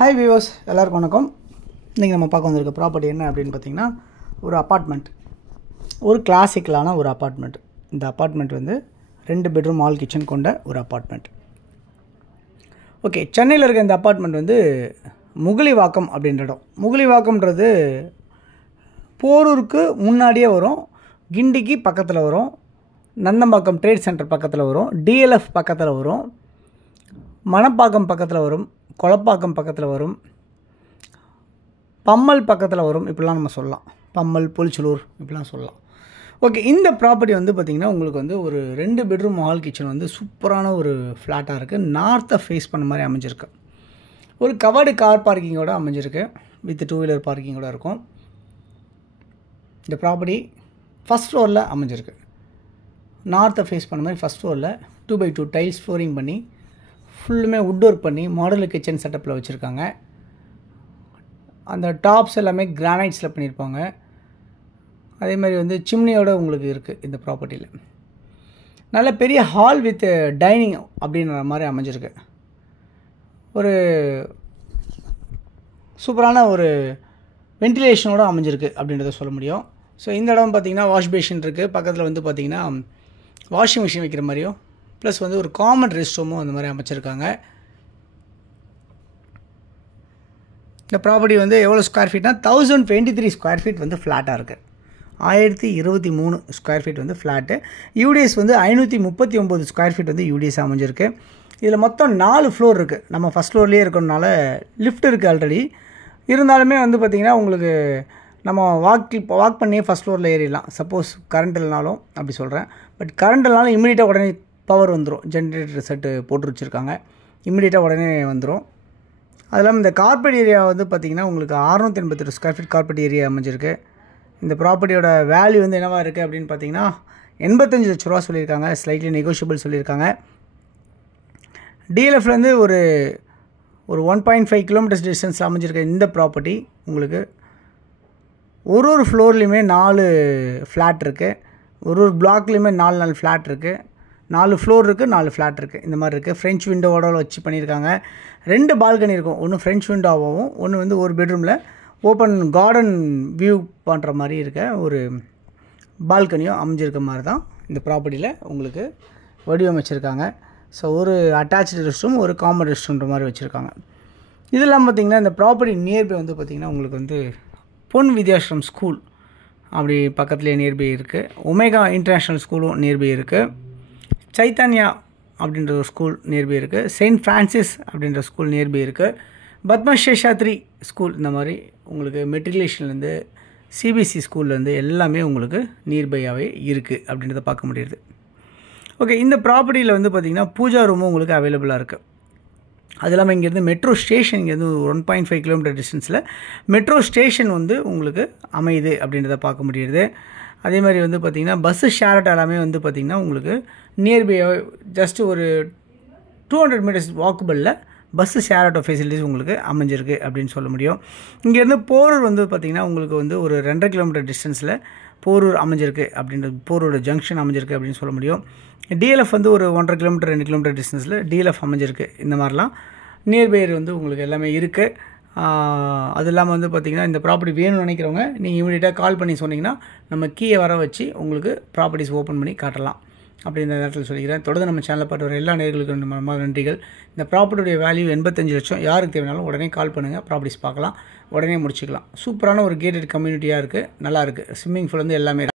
Hi viewers, எல்லாருக்கும் வணக்கம். இன்றைக்கி நம்ம பார்க்க வந்திருக்க ப்ராப்பர்ட்டி என்ன அப்படின்னு பார்த்தீங்கன்னா, ஒரு அப்பார்ட்மெண்ட், ஒரு கிளாசிக்கலான ஒரு அப்பார்ட்மெண்ட். இந்த அப்பார்ட்மெண்ட் வந்து 2 பெட்ரூம் ஆல் கிச்சன் கொண்ட ஒரு அப்பார்ட்மெண்ட். ஓகே, சென்னையில் இருக்க இந்த அப்பார்ட்மெண்ட் வந்து முகலிவாக்கம் அப்படின்ற இடம். முகலிவாக்கம்ன்றது போரூருக்கு முன்னாடியே வரும், கிண்டிக்கு பக்கத்தில் வரும், நந்தம்பாக்கம் ட்ரேட் சென்டர் பக்கத்தில் வரும், டிஎல்எஃப் பக்கத்தில் வரும், மணப்பாக்கம் பக்கத்தில் வரும், கொளப்பாக்கம் பக்கத்தில் வரும், பம்மல் பக்கத்தில் வரும். இப்படிலாம் நம்ம சொல்லலாம். பம்மல், புலிச்சலூர் இப்படிலாம் சொல்லலாம். ஓகே, இந்த ப்ராப்பர்ட்டி வந்து பார்த்திங்கன்னா உங்களுக்கு வந்து ஒரு 2 பெட்ரூம் ஹால் கிச்சன் வந்து சூப்பரான ஒரு ஃப்ளாட்டாக இருக்குது. நார்த்தை ஃபேஸ் பண்ண மாதிரி அமைஞ்சிருக்கு. ஒரு கவர்டு கார் பார்க்கிங்கோடு அமைஞ்சிருக்கு, வித் 2 வீலர் பார்க்கிங்கோட இருக்கும். இந்த ப்ராப்பர்ட்டி ஃபஸ்ட் ஃப்ளோரில் அமைஞ்சிருக்கு. நார்த்தை ஃபேஸ் பண்ண மாதிரி ஃபஸ்ட் ஃப்ளோரில் 2x2 டைல்ஸ் ஃப்ளோரிங் பண்ணி ஃபுல்லுமே வுட் ஒர்க் பண்ணி மாடல் கிச்சன் செட்டப்பில் வச்சுருக்காங்க. அந்த டாப்ஸ் எல்லாமே கிரானைட்ஸில் பண்ணியிருப்பாங்க. அதே மாதிரி வந்து சிம்னியோடு உங்களுக்கு இருக்குது இந்த ப்ராப்பர்ட்டியில். நல்ல பெரிய ஹால் வித் டைனிங் அப்படின்ற மாதிரி அமைஞ்சிருக்கு. ஒரு சூப்பரான ஒரு வென்டிலேஷனோடு அமைஞ்சிருக்கு அப்படின்றத சொல்ல முடியும். ஸோ இந்த இடம் பார்த்திங்கன்னா வாஷ் பேஷன் இருக்குது. பக்கத்தில் வந்து பார்த்திங்கன்னா வாஷிங் மிஷின் வைக்கிற மாதிரியும் ப்ளஸ் வந்து ஒரு காமன் ரெஸ்ட் ரூமும் அந்த மாதிரி அமைச்சிருக்காங்க. இந்த ப்ராப்பர்ட்டி வந்து எவ்வளோ ஸ்கொயர் ஃபீட்னா 1023 ஸ்கொயர் ஃபீட் வந்து ஃப்ளாட்டாக இருக்குது. 1023 ஸ்கொயர் ஃபீட் வந்து ஃப்ளாட்டு. யூடிஎஸ் வந்து 539 ஸ்கொயர் ஃபீட் வந்து யூடிஎஸ் அமைஞ்சிருக்கு. இதில் மொத்தம் 4 ஃப்ளோர் இருக்குது. நம்ம ஃபஸ்ட் ஃப்ளோர்லேயே இருக்கிறதுனால லிஃப்ட் இருக்குது ஆல்ரெடி. இருந்தாலுமே வந்து பார்த்திங்கன்னா உங்களுக்கு நம்ம வாக் பண்ணியே ஃபஸ்ட் ஃப்ளோரில் ஏறிடலாம். சப்போஸ் கரண்ட் இல்லைனாலும் அப்படி சொல்கிறேன். பட் கரண்ட் இல்லைனாலும் இமீடியட்டாக உடனே பவர் வந்துடும். ஜென்ரேட்டர் செட்டு போட்டு வச்சுருக்காங்க, இமீடியட்டாக உடனே வந்துடும். அது இல்லாமல் இந்த கார்பெட் ஏரியா வந்து பார்த்திங்கன்னா உங்களுக்கு 682 ஸ்கொயர் ஃபீட் கார்பெட் ஏரியா அமைஞ்சிருக்கு. இந்த ப்ராப்பர்ட்டியோட வேல்யூ வந்து என்னவாக இருக்குது அப்படின்னு பார்த்தீங்கன்னா 85 லட்ச ரூபா சொல்லியிருக்காங்க. ஸ்லைட்லி நெகோஷியபிள் சொல்லியிருக்காங்க. டிஎல்எஃப்லேருந்து ஒரு 1.5 கிலோமீட்டர்ஸ் டிஸ்டன்ஸில் அமைஞ்சிருக்க இந்த ப்ராப்பர்ட்டி உங்களுக்கு ஒரு ஃப்ளோர்லேயுமே 4 ஃப்ளாட் இருக்குது. ஒரு பிளாக்லேயுமே 4 ஃப்ளாட் இருக்குது. 4 ஃப்ளோர் இருக்குது, 4 ஃப்ளாட் இருக்குது. இந்த மாதிரி இருக்குது. ஃப்ரெஞ்ச் விண்டோவோட வச்சு பண்ணியிருக்காங்க. 2 பால்கனி இருக்கும். ஒன்று ஃப்ரெஞ்ச் விண்டோவாகவும், ஒன்று வந்து ஒரு பெட்ரூமில் ஓப்பன் கார்டன் வியூ பண்ணுற மாதிரி இருக்க ஒரு பால்கனியும் அமைஞ்சிருக்க மாதிரி தான் இந்த ப்ராப்பர்ட்டியில் உங்களுக்கு வடிவமைச்சிருக்காங்க. ஸோ ஒரு அட்டாச்சு ரெஸ்ட் ரூம், ஒரு காமன் ரெஸ்ட் ரூம்ன்ற மாதிரி வச்சுருக்காங்க. இதெல்லாம் பார்த்திங்கன்னா இந்த ப்ராப்பர்ட்டி நியர்பை வந்து பார்த்திங்கன்னா உங்களுக்கு வந்து பொன் வித்யாஸ்ரம் ஸ்கூல் அப்படி பக்கத்துலேயே நியர்பை இருக்குது. ஒமேகா இன்டர்நேஷ்னல் ஸ்கூலும் நியர்பை இருக்குது. சைத்தன்யா அப்படின்ற ஒரு ஸ்கூல் நியர்பை இருக்குது. செயின்ட் ஃப்ரான்சிஸ் அப்படின்ற ஸ்கூல் நியர்பை இருக்குது. பத்மசேஷாத்ரி ஸ்கூல், இந்த மாதிரி உங்களுக்கு மெட்ரிகுலேஷன்லேருந்து சிபிஎஸ்சி ஸ்கூல்லேருந்து எல்லாமே உங்களுக்கு நியர்பையாகவே இருக்குது அப்படின்றத பார்க்க முடியுது. ஓகே, இந்த ப்ராப்பர்ட்டியில் வந்து பார்த்திங்கன்னா பூஜா ரூமும் உங்களுக்கு அவைலபிளாக இருக்குது. அது இல்லாமல் இங்கேருந்து மெட்ரோ ஸ்டேஷன், இங்கேருந்து 1.5 கிலோமீட்டர் டிஸ்டன்ஸில் மெட்ரோ ஸ்டேஷன் வந்து உங்களுக்கு அமையுது அப்படின்றத பார்க்க முடியுது. அதே மாதிரி வந்து பார்த்திங்கன்னா பஸ்ஸு ஷேர் எல்லாமே வந்து பார்த்திங்கன்னா உங்களுக்கு நியர்பையாக ஜஸ்ட் ஒரு 200 மீட்டர்ஸ் வாக்கபிளில் பஸ்ஸு ஷேர் ஆட்டோ ஃபெசிலிட்டிஸ் உங்களுக்கு அமைஞ்சிருக்கு அப்படின்னு சொல்ல முடியும். இங்கேருந்து போரூர் வந்து பார்த்திங்கன்னா உங்களுக்கு வந்து ஒரு 2.5 கிலோமீட்டர் டிஸ்டன்ஸில் போரூர் அமைஞ்சிருக்கு அப்படின்றது, போரூரோட ஜங்ஷன் அமைஞ்சிருக்கு அப்படின்னு சொல்ல முடியும். டிஎல்எஃப் வந்து ஒரு 1.5 கிலோமீட்டர் 2 கிலோமீட்டர் டிஸ்டன்ஸில் டிஎல்எஃப் அமைஞ்சிருக்கு. இந்த மாதிரிலாம் நியர்பை வந்து உங்களுக்கு எல்லாமே இருக்குது. அது இல்லாமல் வந்து பார்த்திங்கன்னா இந்த ப்ராப்பர்ட்டி வேணும்னு நினைக்கிறவங்க நீங்கள் இமீடியட்டாக கால் பண்ணி சொன்னிங்கன்னா நம்ம கீயை வர வச்சு உங்களுக்கு ப்ராப்பர்ட்டிஸ் ஓப்பன் பண்ணி காட்டலாம் அப்படின்ற நேரத்தில் சொல்லிக்கிறேன். தொடர்ந்து நம்ம சேனலில் பார்த்து வர எல்லா நேயர்களுக்கும் நம்ம நன்றிகள். இந்த ப்ராப்பர்ட்டியுடைய வேல்யூ 85 லட்சம். யாருக்கு தேவைனாலும் உடனே கால் பண்ணுங்கள், ப்ராப்பர்ட்டிஸ் பார்க்கலாம், உடனே முடிச்சுக்கலாம். சூப்பரான ஒரு கேட்டட் கம்யூனிட்டியாக இருக்குது, நல்லாயிருக்கு. ஸ்விம்மிங் பூல் வந்து எல்லாமே